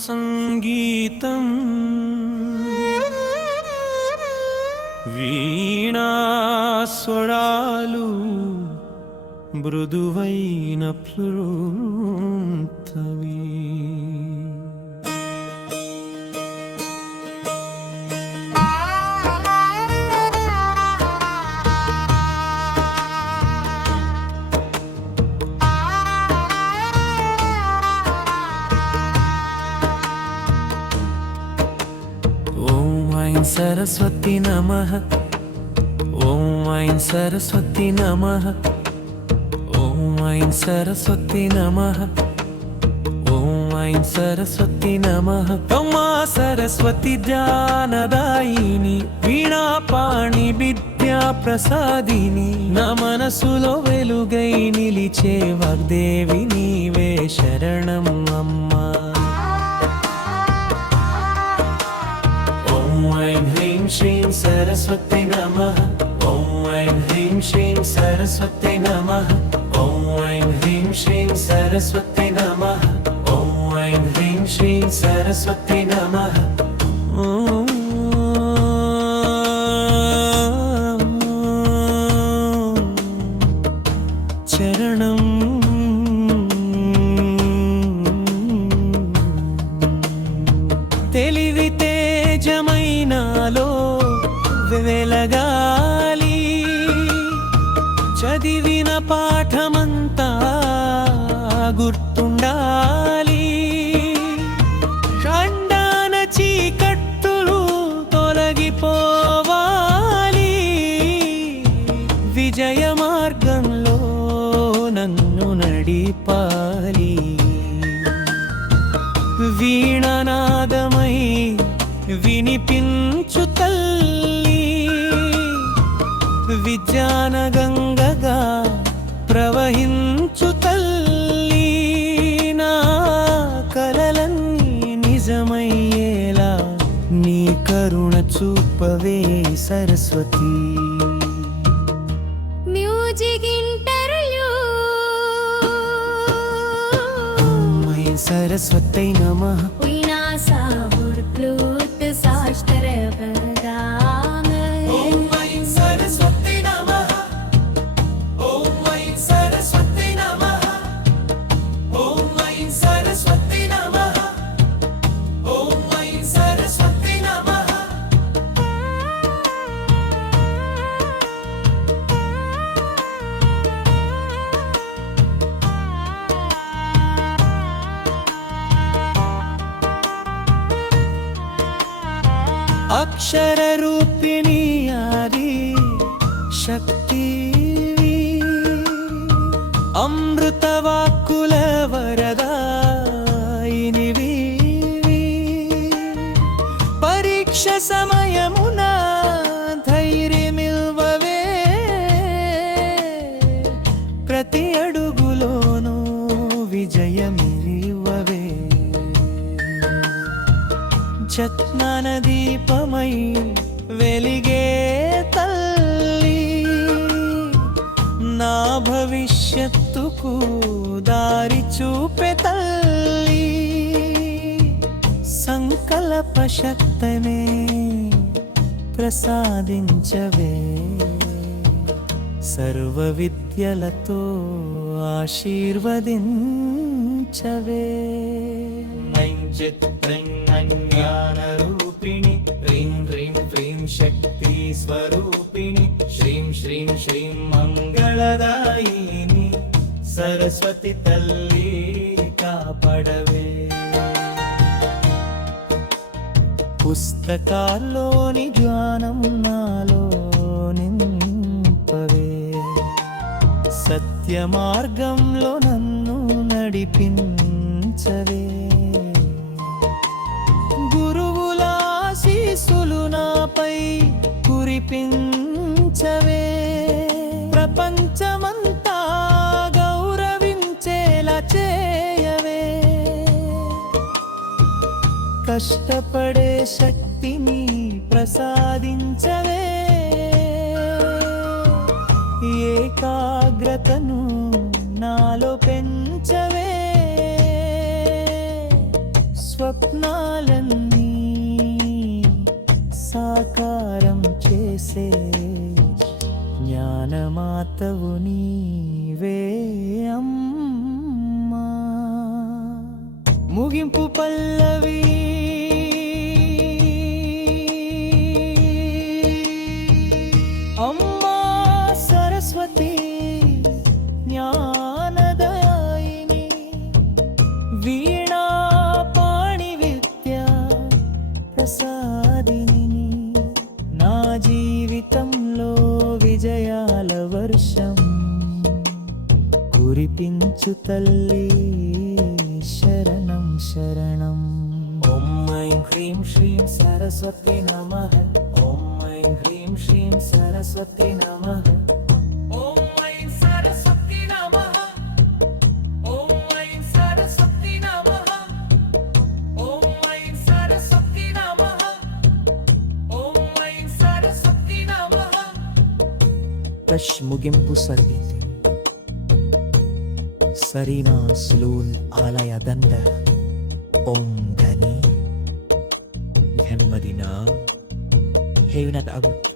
సంగీతం వీణా స్వరాలు మృదువైన ప్లుతవి सरस्वती नमः ॐ ऐं सरस्वती नमः ॐ ऐं सरस्वती नमः ॐ ऐं सरस्वती नमः मा सरस्वती ज्ञानदायिनी वीणापाणि विद्या प्रसादिनी न मनसुलो वेलुगै निलिचे वाग्देवी नीवे शरणं अम्मा ऐं ह्रीं श्रीं सरस्वती नमः ॐ ऐं ह्रीं श्रीं सरस्वती नमः ॐ ऐं ह्रीं श्रीं सरस्वती नमः ॐ ऐं ह्रीं श्रीं सरस्वती नमः चरणं తెలివితే జమైనాలో వెలగాలి చదివిన పాఠమంతా గుర్తుండాలి షండాన చీకట్టులు తొలగిపోవాలి విజయ మార్గంలో నన్ను నడిపాలి వీణనాదమై వినిపించు తల్లి విజ్ఞానగంగగా ప్రవహించు తల్లి నా కలలన్నీ నిజమయ్యేలా నీ కరుణ చూపవే సరస్వతి మ్యూజిక్ ఇంటర్వ్యూ सरस्वती नमः वीणा साहुर फ्लूट शास्त्र बदाम ॐ ऐं सरस्वती नमः ॐ ऐं सरस्वती नमः ॐ ऐं सरस्वती नमः ॐ ऐं सरस्वती नमः अक्षर रूपिणी आदि शक्ति अमृत वाक्कुल वरदायिनिवी परीक्ष समयमुना धैर्यमिल्ववे प्रति अडुगुलोनु विजयमिरिववे జ్ఞాన దీపమై వెలిగే తల్లి నా భవిష్యత్తుకు దారి చూపే తల్లి సంకల్ప శక్తినే ప్రసాదించవే సర్వ విద్యలతో ఆశీర్వదించవే ज्ञानरूपिणि ह्रीं ह्रीं श्रीं शक्ति स्वरूपिणि श्रीं श्रीं श्रीं मंगलदायिनी सरस्वती तल्ली कापडवे పుస్తకాల్లోని జ్ఞానం నాలో నింపవే సత్య మార్గంలో నన్ను నడిపించవే గురువుల ఆశీస్సులు నాపై కురిపించవే ప్రపంచమంతా గౌరవించేలా చేయవే కష్టపడే శక్తిని ప్రసాదించవే ఏకాగ్రతను నాలో పెంచవే స్వప్న సాకారం చేసే జ్ఞానమాతవు నీవే అమ్మా. ముగింపు పల్లవి అమ్మా సరస్వతి జ్ఞానదాయిని, వీణా పాణి విద్యా ప్రసాదిని, నా జీవితంలో విజయాల వర్షం కురిపించు తల్లి, శరణం శరణం. ॐ ऐं ह्रीं श्रीं सरस्वती नमः ॐ ऐं ह्रीं श्रीं सरस्वती नमः ॐ ऐं सरस्वती नमः ॐ ऐं सरस्वती नमः ॐ ऐं सरस्वती नमः ॐ ऐं सरस्वती नमः. రష్ ముగింపు సరి సరీనా స్లూల్ ఆలయ దండ ఓం ధని నెమ్మదిన హేవనట్ అగుట్